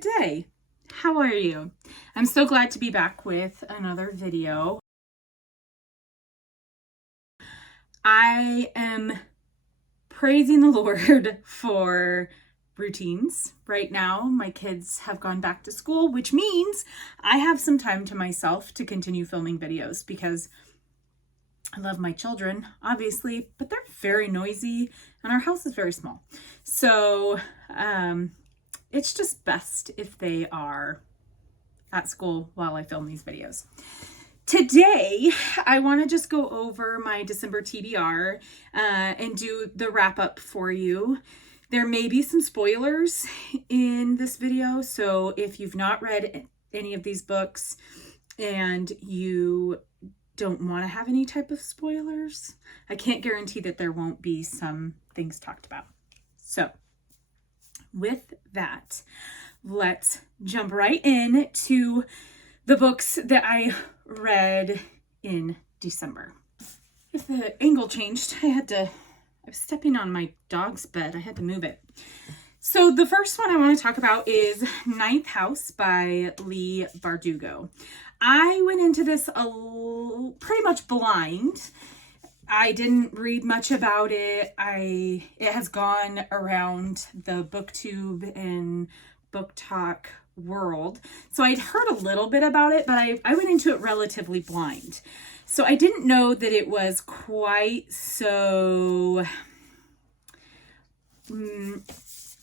Good day. How are you? I'm so glad to be back with another video. I am praising the Lord for routines. Right now, my kids have gone back to school, which means I have some time to myself to continue filming videos because I love my children, obviously, but they're very noisy and our house is very small. So, it's just best if they are at school while I film these videos. Today, I want to just go over my December TBR and do the wrap up for you. There may be some spoilers in this video, so if you've not read any of these books and you don't want to have any type of spoilers, I can't guarantee that there won't be some things talked about. So, with that, let's jump right in to the books that I read in December. If the angle changed, I was stepping on my dog's bed. I had to move it. So the first one I want to talk about is Ninth House by Leigh Bardugo. I went into this pretty much blind. I didn't read much about it. It has gone around the booktube and book talk world. So I'd heard a little bit about it, but I went into it relatively blind. So I didn't know that it was quite so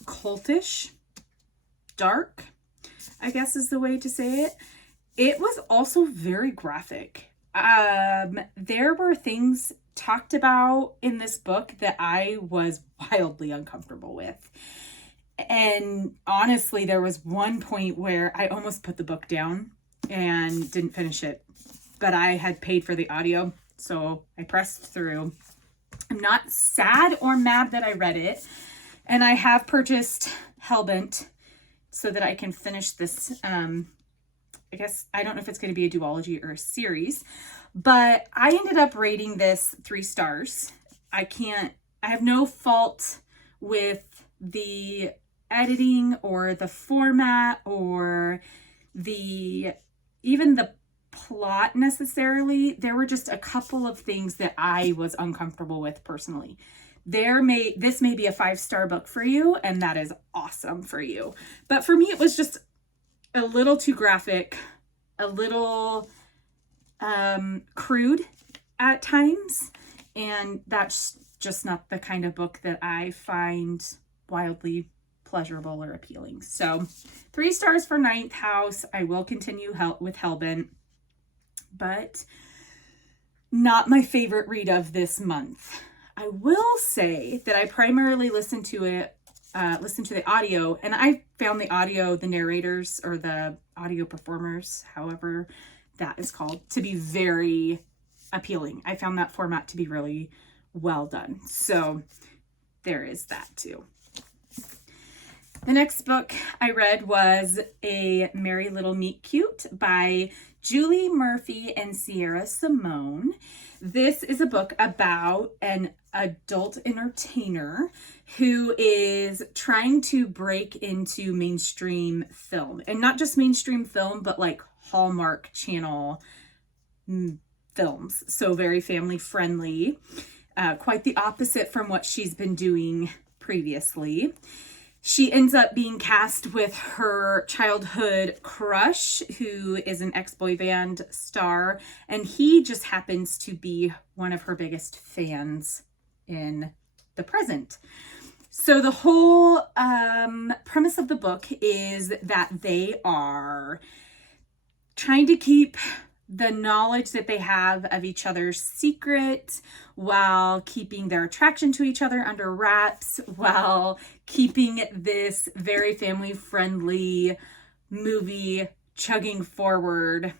cultish, dark, I guess is the way to say it. It was also very graphic. There were things talked about in this book that I was wildly uncomfortable with. And honestly, there was one point where I almost put the book down and didn't finish it, but I had paid for the audio, so I pressed through. I'm not sad or mad that I read it, and I have purchased Hellbent so that I can finish this. I guess, I don't know if it's going to be a duology or a series, but I ended up rating this 3 stars. I have no fault with the editing or the format or even the plot necessarily. There were just a couple of things that I was uncomfortable with personally. This may be a 5-star book for you, and that is awesome for you. But for me, it was just a little too graphic, a little crude at times, and that's just not the kind of book that I find wildly pleasurable or appealing. So 3 stars for Ninth House. I will continue with Hellbent, but not my favorite read of this month. I will say that I primarily listened to the audio, and I found the audio, the narrators or the audio performers, however that is called, to be very appealing. I found that format to be really well done. So there is that too. The next book I read was A Merry Little Meet Cute by Julie Murphy and Sierra Simone. This is a book about an adult entertainer who is trying to break into mainstream film, and not just mainstream film, but like Hallmark Channel films. So very family friendly, quite the opposite from what she's been doing previously. She ends up being cast with her childhood crush, who is an ex-boy band star, and he just happens to be one of her biggest fans in the present. So the whole premise of the book is that they are trying to keep the knowledge that they have of each other's secret while keeping their attraction to each other under wraps, while keeping this very family-friendly movie chugging forward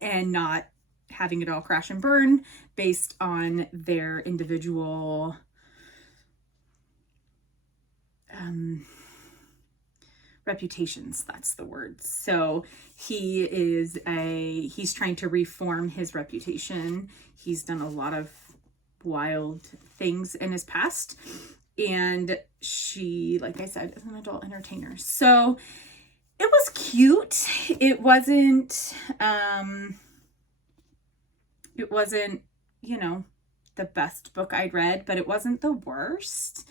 and not having it all crash and burn based on their individual reputations. That's the word. So he's trying to reform his reputation. He's done a lot of wild things in his past, And she, like I said, is an adult entertainer. So it was cute. It wasn't, you know, the best book I'd read, but it wasn't the worst.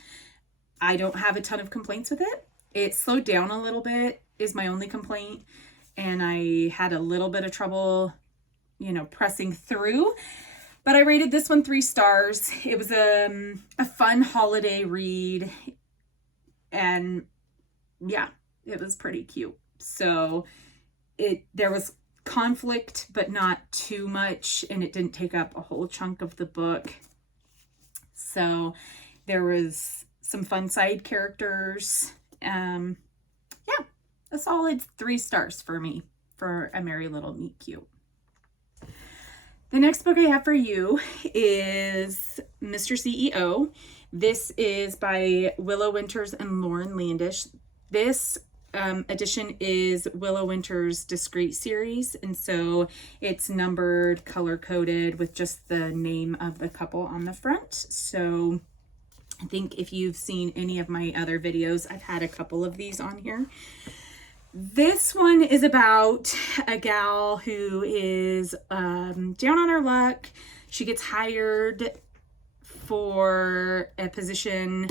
I don't have a ton of complaints with it. It slowed down a little bit is my only complaint. And I had a little bit of trouble, you know, pressing through. But I rated this one 3 stars. It was a fun holiday read. And yeah, it was pretty cute. So there was conflict, but not too much. And it didn't take up a whole chunk of the book. So there was some fun side characters. Yeah, a solid 3 stars for me for A Merry Little Meet Cute. The next book I have for you is Mr. CEO. This is by Willow Winters and Lauren Landish. This edition is Willow Winters' Discreet series, and so it's numbered, color-coded with just the name of the couple on the front. So I think if you've seen any of my other videos, I've had a couple of these on here. This one is about a gal who is down on her luck. She gets hired for a position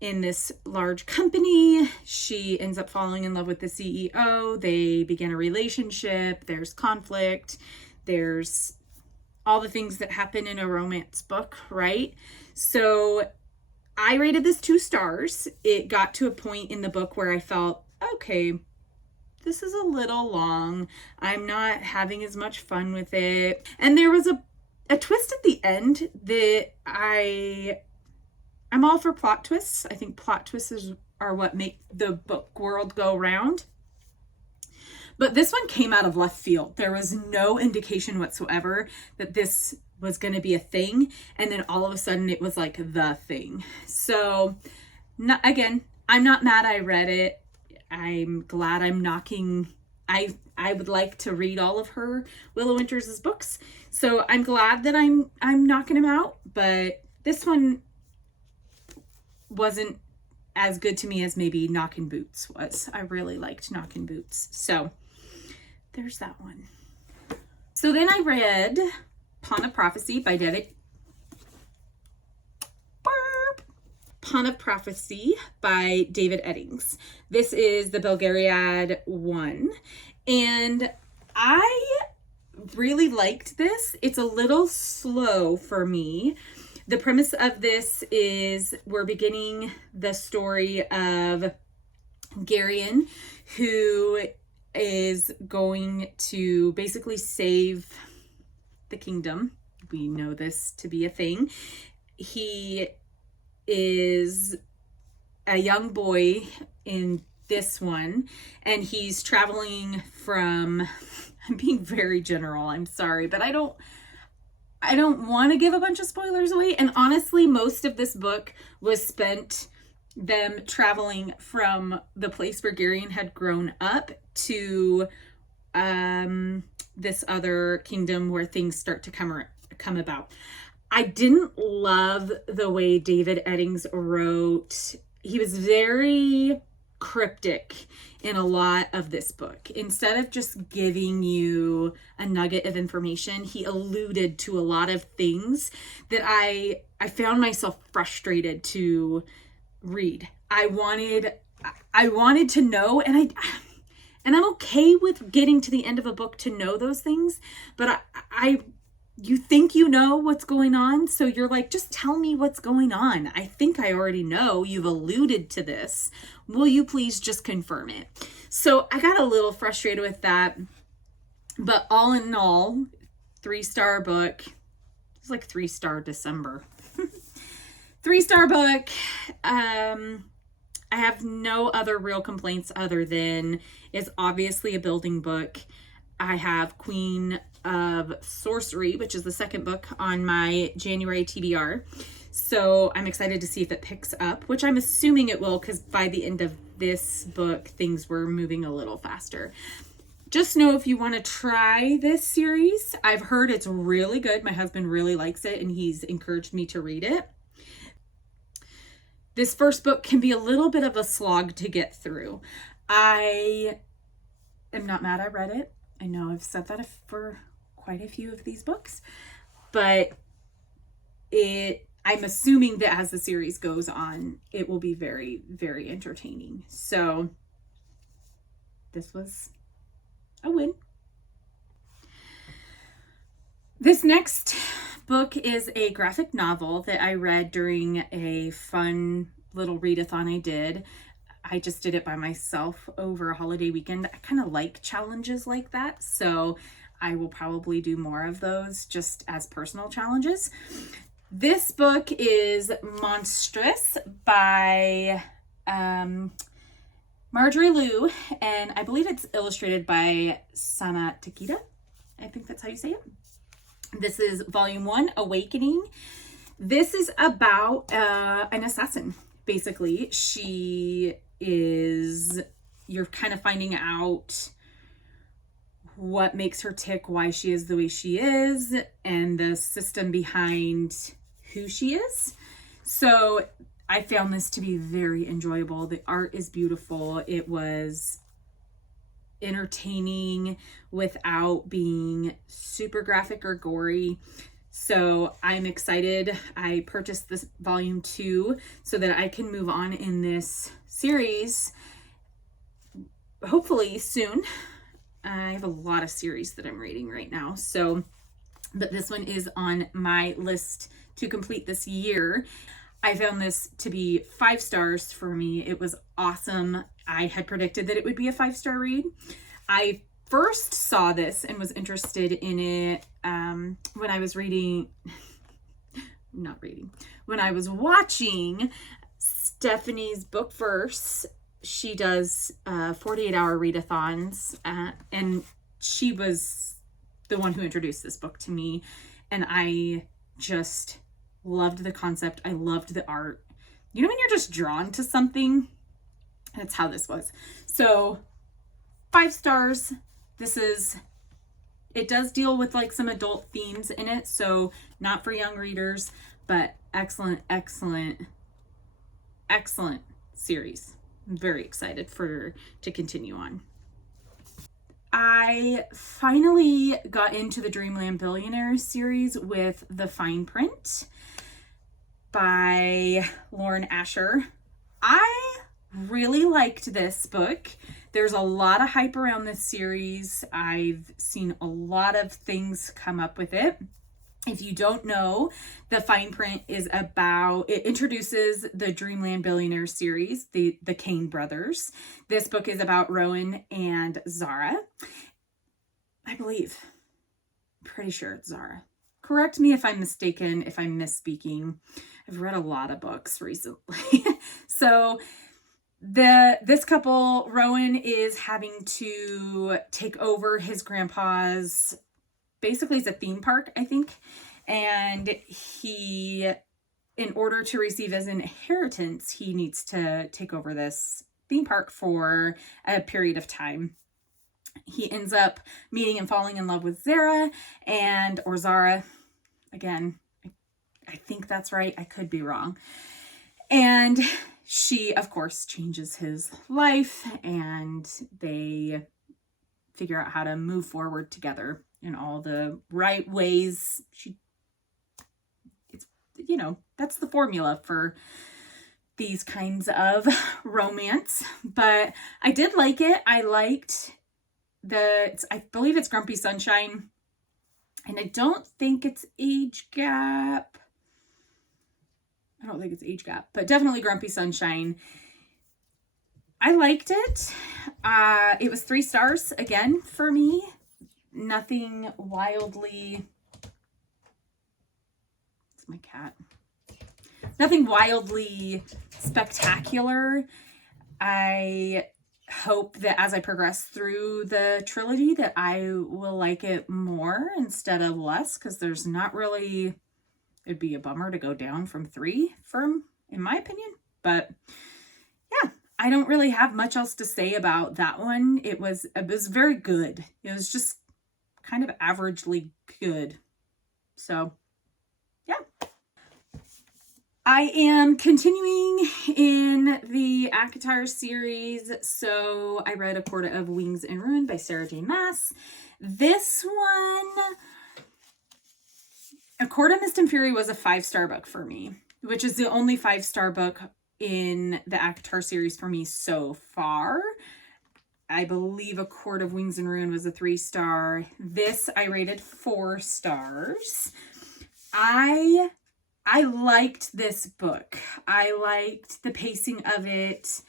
in this large company. She ends up falling in love with the CEO. They begin a relationship. There's conflict. There's all the things that happen in a romance book, right? So I rated this 2 stars. It got to a point in the book where I felt, okay, this is a little long. I'm not having as much fun with it. And there was a twist at the end that I'm all for plot twists. I think plot twists are what make the book world go round. But this one came out of left field. There was no indication whatsoever that this was going to be a thing. And then all of a sudden it was like the thing. So again, I'm not mad I read it. I'm glad I'm knocking. I would like to read all of her Willow Winters' books. So I'm glad that I'm knocking them out. But this one wasn't as good to me as maybe Knockin' Boots was. I really liked Knockin' Boots. So there's that one. So then I read Pawn of Prophecy by David Eddings. This is the Belgariad one. And I really liked this. It's a little slow for me. The premise of this is we're beginning the story of Garion, who is going to basically save the kingdom. We know this to be a thing. He is a young boy in this one, and he's traveling from, I'm being very general, I'm sorry, but I don't want to give a bunch of spoilers away. And honestly, most of this book was spent them traveling from the place where Garion had grown up to this other kingdom where things start to come about. I didn't love the way David Eddings wrote. He was very cryptic in a lot of this book. Instead of just giving you a nugget of information, he alluded to a lot of things that I found myself frustrated to read. I wanted to know, and I'm okay with getting to the end of a book to know those things, but you think you know what's going on, so you're like, just tell me what's going on. I think I already know. You've alluded to this. Will you please just confirm it? So I got a little frustrated with that, but all in all, 3-star book. It's like 3-star December. 3-star book. I have no other real complaints other than it's obviously a building book. I have Queen of Sorcery, which is the second book on my January TBR. So I'm excited to see if it picks up, which I'm assuming it will, because by the end of this book, things were moving a little faster. Just know if you want to try this series, I've heard it's really good. My husband really likes it, and he's encouraged me to read it. this first book can be a little bit of a slog to get through. I am not mad I read it. I know I've said that for quite a few of these books, but I'm assuming that as the series goes on, it will be very, very entertaining. So this was a win. This next book is a graphic novel that I read during a fun little readathon I did. I just did it by myself over a holiday weekend. I kind of like challenges like that, so I will probably do more of those just as personal challenges. This book is Monstrous by Marjorie Liu, and I believe it's illustrated by Sana Takeda. I think that's how you say it. This is volume 1, Awakening. This is about an assassin. Basically, you're kind of finding out what makes her tick, why she is the way she is, and the system behind who she is. So I found this to be very enjoyable. The art is beautiful. It was entertaining without being super graphic or gory. So I'm excited. I purchased this volume 2 so that I can move on in this series hopefully soon. I have a lot of series that I'm reading right now. But this one is on my list to complete this year. I found this to be 5 stars for me. It was awesome. I had predicted that it would be a 5-star read. I first saw this and was interested in it when I was when I was watching Stephanie's Bookverse. She does 48-hour readathons, and she was the one who introduced this book to me, and I just loved the concept. I loved the art. You know when you're just drawn to something? That's how this was. So 5 stars. It does deal with like some adult themes in it, so not for young readers, but excellent, excellent, excellent series. I'm very excited to continue on. I finally got into the Dreamland Billionaires series with The Fine Print by Lauren Asher. I really liked this book. There's a lot of hype around this series. I've seen a lot of things come up with it. If you don't know, The Fine Print it introduces the Dreamland Billionaire series, the Kane brothers. This book is about Rowan and Zara. I believe. I'm pretty sure it's Zara. Correct me if I'm mistaken, if I'm misspeaking. I've read a lot of books recently. So this couple, Rowan is having to take over his grandpa's, basically it's a theme park, I think. And in order to receive his inheritance, he needs to take over this theme park for a period of time. He ends up meeting and falling in love with Zara, or Zara. Again, I think that's right. I could be wrong. And she, of course, changes his life, and they figure out how to move forward together in all the right ways. That's the formula for these kinds of romance. But I did like it. I liked I believe it's Grumpy Sunshine, and I don't think it's age gap. But definitely Grumpy Sunshine. I liked it. It was 3 stars again for me. Nothing wildly. It's my cat. Nothing wildly spectacular. I hope that as I progress through the trilogy that I will like it more instead of less, because there's not really, it'd be a bummer to go down from 3 in my opinion. But yeah, I don't really have much else to say about that one. It was very good. It was just kind of averagely good. So yeah. I am continuing in the ACOTAR series, so I read A Court of Wings and Ruin by Sarah J. Maas. This one, A Court of Mist and Fury, was a 5-star book for me, which is the only 5-star book in the ACOTAR series for me so far. I believe A Court of Wings and Ruin was a 3-star. This I rated 4 stars. I liked this book. I liked the pacing of it.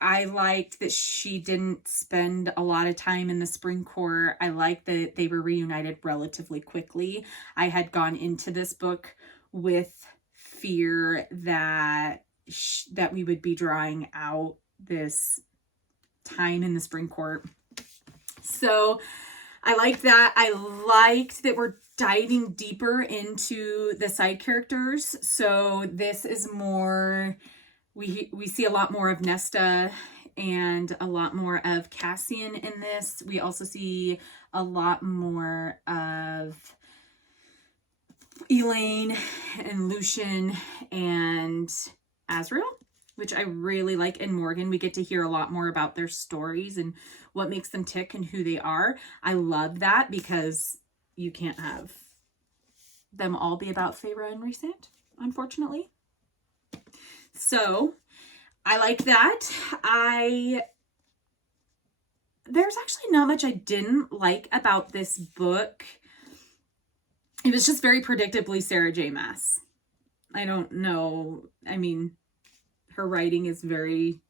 I liked that she didn't spend a lot of time in the Spring Court. I liked that they were reunited relatively quickly. I had gone into this book with fear that we would be drawing out this time in the Spring Court. So I liked that. I liked that we're diving deeper into the side characters. So this is more, we see a lot more of Nesta and a lot more of Cassian in this. We also see a lot more of Elaine and Lucian and Azrael, which I really like. And Morgan, we get to hear a lot more about their stories and what makes them tick and who they are. I love that because you can't have them all be about Feyre and Rhysand, unfortunately. So I like that. There's actually not much I didn't like about this book. It was just very predictably Sarah J. Maas. I don't know. I mean, her writing is very,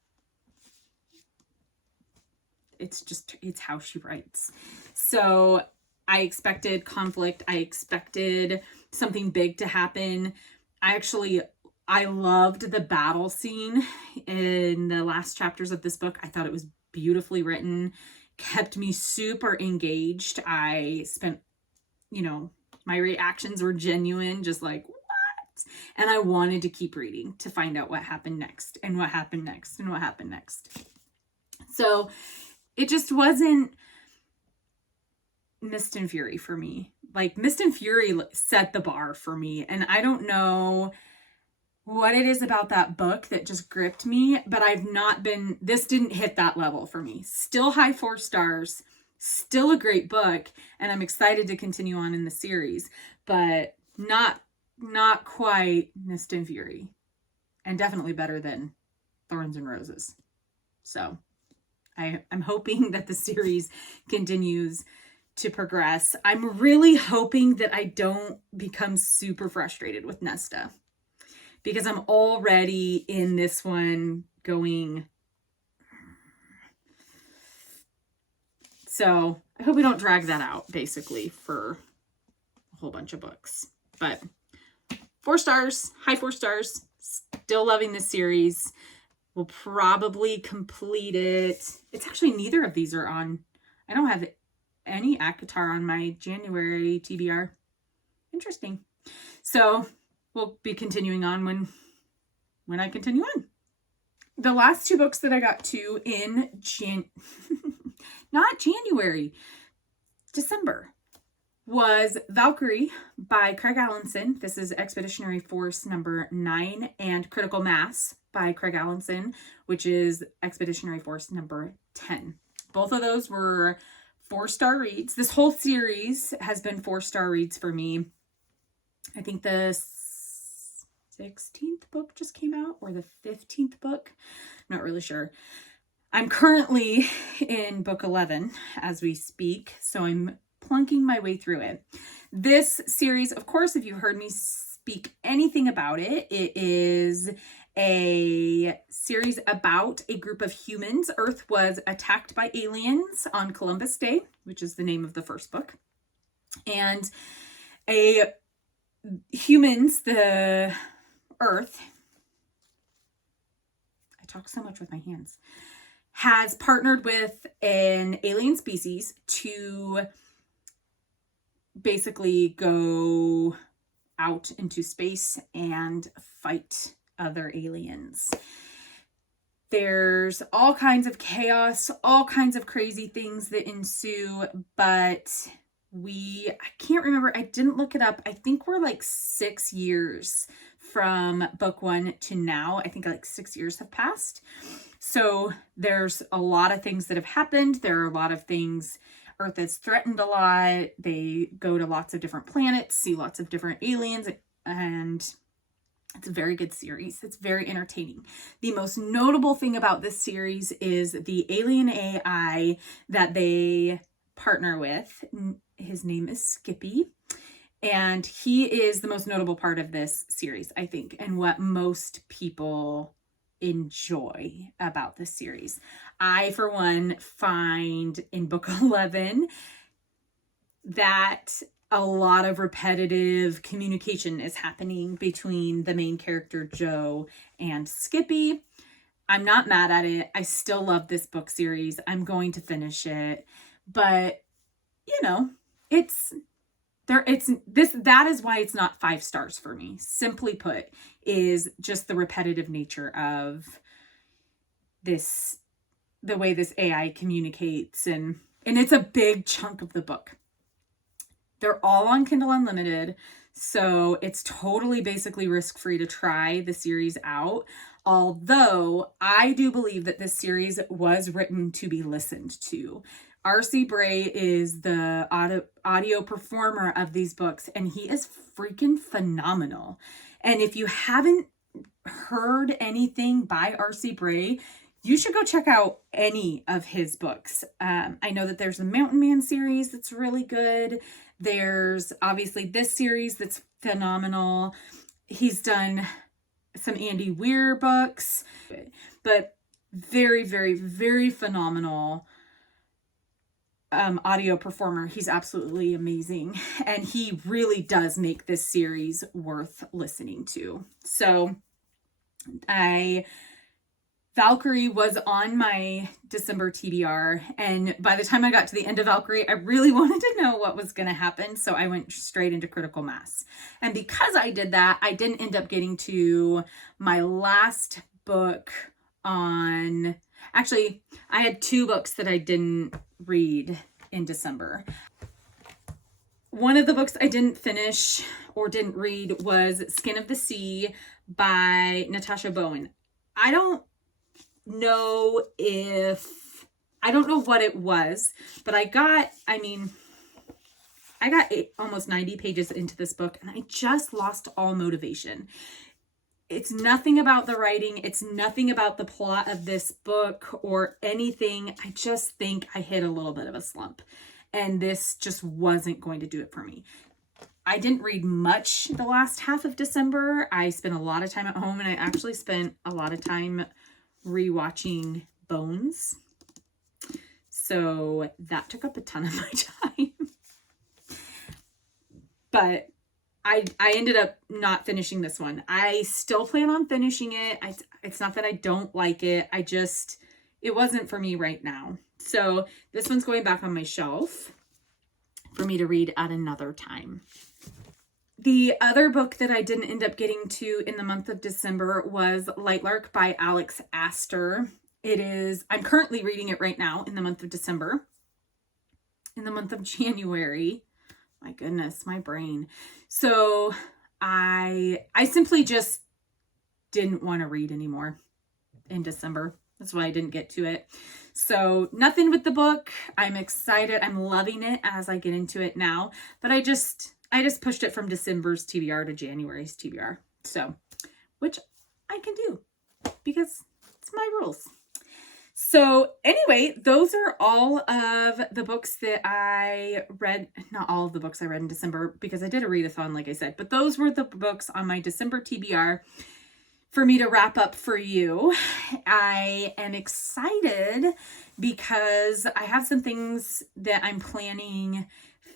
it's how she writes. So I expected conflict. I expected something big to happen. I loved the battle scene in the last chapters of this book. I thought it was beautifully written, kept me super engaged. I spent, my reactions were genuine, just like, what? And I wanted to keep reading to find out what happened next and what happened next and what happened next. So it just wasn't Mist and Fury for me. Like, Mist and Fury set the bar for me, and I don't know what it is about that book that just gripped me, but this didn't hit that level for me. Still high 4 stars, still a great book, and I'm excited to continue on in the series, but not quite Mist and Fury, and definitely better than Thorns and Roses. So I'm hoping that the series continues to progress. I'm really hoping that I don't become super frustrated with Nesta, because I'm already in this one going. So I hope we don't drag that out, basically, for a whole bunch of books. But 4 stars, high 4 stars, still loving this series. We'll probably complete it. It's actually neither of these are on. I don't have any ACOTAR on my January TBR. Interesting. So we'll be continuing on when I continue on. The last 2 books that I got to in not January, December, was Valkyrie by Craig Allinson. This is Expeditionary Force number 9, and Critical Mass by Craig Allinson, which is Expeditionary Force number 10. Both of those were 4-star reads. This whole series has been 4-star reads for me. I think the 16th book just came out, or the 15th book. I'm not really sure. I'm currently in book 11 as we speak, so I'm plunking my way through it. This series, of course, if you've heard me speak anything about it, it is a series about a group of humans. Earth was attacked by aliens on Columbus Day, which is the name of the first book. And humans, the Earth, I talk so much with my hands, has partnered with an alien species to basically go out into space and fight other aliens. There's all kinds of chaos, all kinds of crazy things that ensue, but I can't remember, I didn't look it up. I think we're like 6 years from book 1 to now. I think like 6 years have passed. So there's a lot of things that have happened. There are a lot of things. Earth is threatened a lot. They go to lots of different planets, see lots of different aliens, and it's a very good series. It's very entertaining. The most notable thing about this series is the alien AI that they partner with. His name is Skippy. And he is the most notable part of this series, I think, and what most people enjoy about this series. I, for one, find in book 11 that a lot of repetitive communication is happening between the main character, Joe, and Skippy. I'm not mad at it. I still love this book series. I'm going to finish it. But, you know, that is why it's not 5 stars for me. Simply put, is just the repetitive nature of this, the way this AI communicates, and it's a big chunk of the book. They're all on Kindle Unlimited, so it's totally basically risk-free to try the series out. Although I do believe that this series was written to be listened to. R.C. Bray is the audio performer of these books, and he is freaking phenomenal. And if you haven't heard anything by R.C. Bray, you should go check out any of his books. I know that there's a Mountain Man series that's really good. There's obviously this series that's phenomenal. He's done some Andy Weir books, but very, very, very phenomenal audio performer. He's absolutely amazing, and he really does make this series worth listening to. So Valkyrie was on my December TBR, and by the time I got to the end of Valkyrie, I really wanted to know what was going to happen, so I went straight into Critical Mass. And because I did that, I didn't end up getting to my last book on... Actually, I had 2 books that I didn't read in December. One of the books I didn't finish or didn't read was Skin of the Sea by Natasha Bowen. I don't know what it was, but I got almost 90 pages into this book, and I just lost all motivation. It's nothing about the writing. It's nothing about the plot of this book or anything. I just think I hit a little bit of a slump, and this just wasn't going to do it for me. I didn't read much the last half of December. I spent a lot of time at home, and I actually spent a lot of time rewatching Bones. So that took up a ton of my time. But I ended up not finishing this one. I still plan on finishing it. It's not that I don't like it. It wasn't for me right now. So this one's going back on my shelf for me to read at another time. The other book that I didn't end up getting to in the month of December was Lightlark by Alex Astor. I'm currently reading it right now in the month of December. In the month of January, my goodness, my brain. So I simply just didn't want to read anymore in December. That's why I didn't get to it. So nothing with the book. I'm excited. I'm loving it as I get into it now. But I just pushed it from December's TBR to January's TBR. So, which I can do because it's my rules. So anyway, those are all of the books that I read. Not all of the books I read in December because I did a readathon, like I said. But those were the books on my December TBR for me to wrap up for you. I am excited because I have some things that I'm planning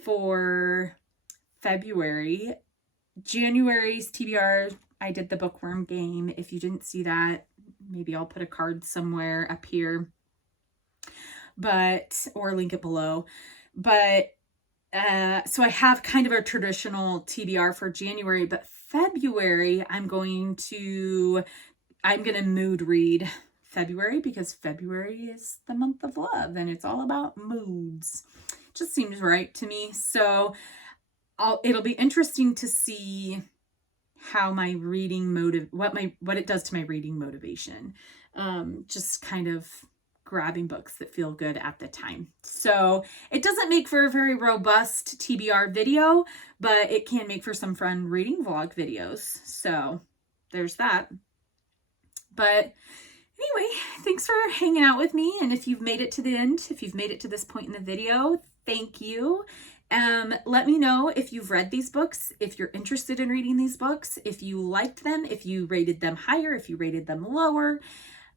for February. January's TBR, I did the bookworm game. If you didn't see that, maybe I'll put a card somewhere up here, or link it below. But so I have kind of a traditional TBR for January, but February, I'm going to mood read February because February is the month of love and it's all about moods. Just seems right to me. So it'll be interesting to see how my reading what it does to my reading motivation. Just kind of grabbing books that feel good at the time. So it doesn't make for a very robust TBR video, but it can make for some fun reading vlog videos. So there's that. But anyway, thanks for hanging out with me. And if you've made it to the end, if you've made it to this point in the video, thank you. Let me know if you've read these books, if you're interested in reading these books, if you liked them, if you rated them higher, if you rated them lower.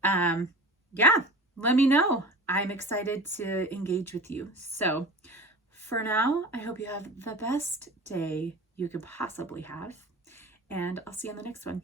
Yeah, let me know. I'm excited to engage with you. So for now, I hope you have the best day you could possibly have, and I'll see you on the next one.